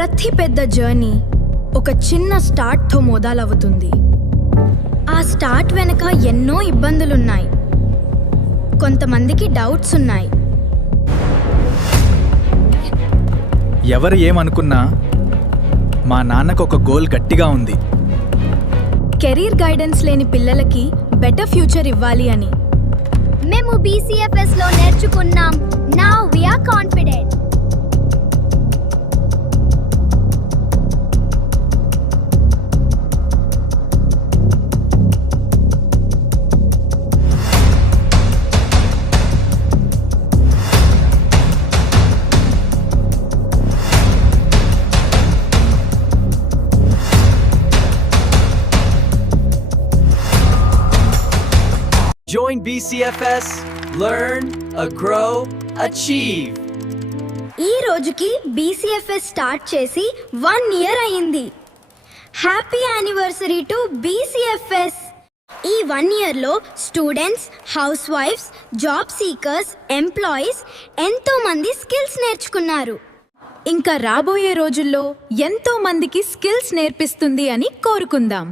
ప్రతి పెద్ద జర్నీ ఒక చిన్న స్టార్ట్తో మొదలవుతుంది. ఆ స్టార్ట్ వెనుక ఎన్నో ఇబ్బందులున్నాయి. కొంతమందికి డౌట్స్ ఉన్నాయి. ఎవరు ఏమనుకున్నా మా నాన్నకు ఒక గోల్ గట్టిగా ఉంది. కెరీర్ గైడెన్స్ లేని పిల్లలకి బెటర్ ఫ్యూచర్ ఇవ్వాలి అని. మేము BCFS లో నేర్చుకున్నాం. Now we are confident. Join BCFS, learn, grow, achieve. ఈ రోజుకి BCFS స్టార్ట్ చేసి 1 ఇయర్ అయింది. Happy anniversary to BCFS. ఈ 1 ఇయర్లో students, house wifes, job seekers, employees ఎంతో మంది స్కిల్స్ నేర్చుకున్నారు. ఇంకా రాబోయే రోజుల్లో ఎంతో మందికి స్కిల్స్ నేర్పిస్తుంది అని కోరుకుందాం.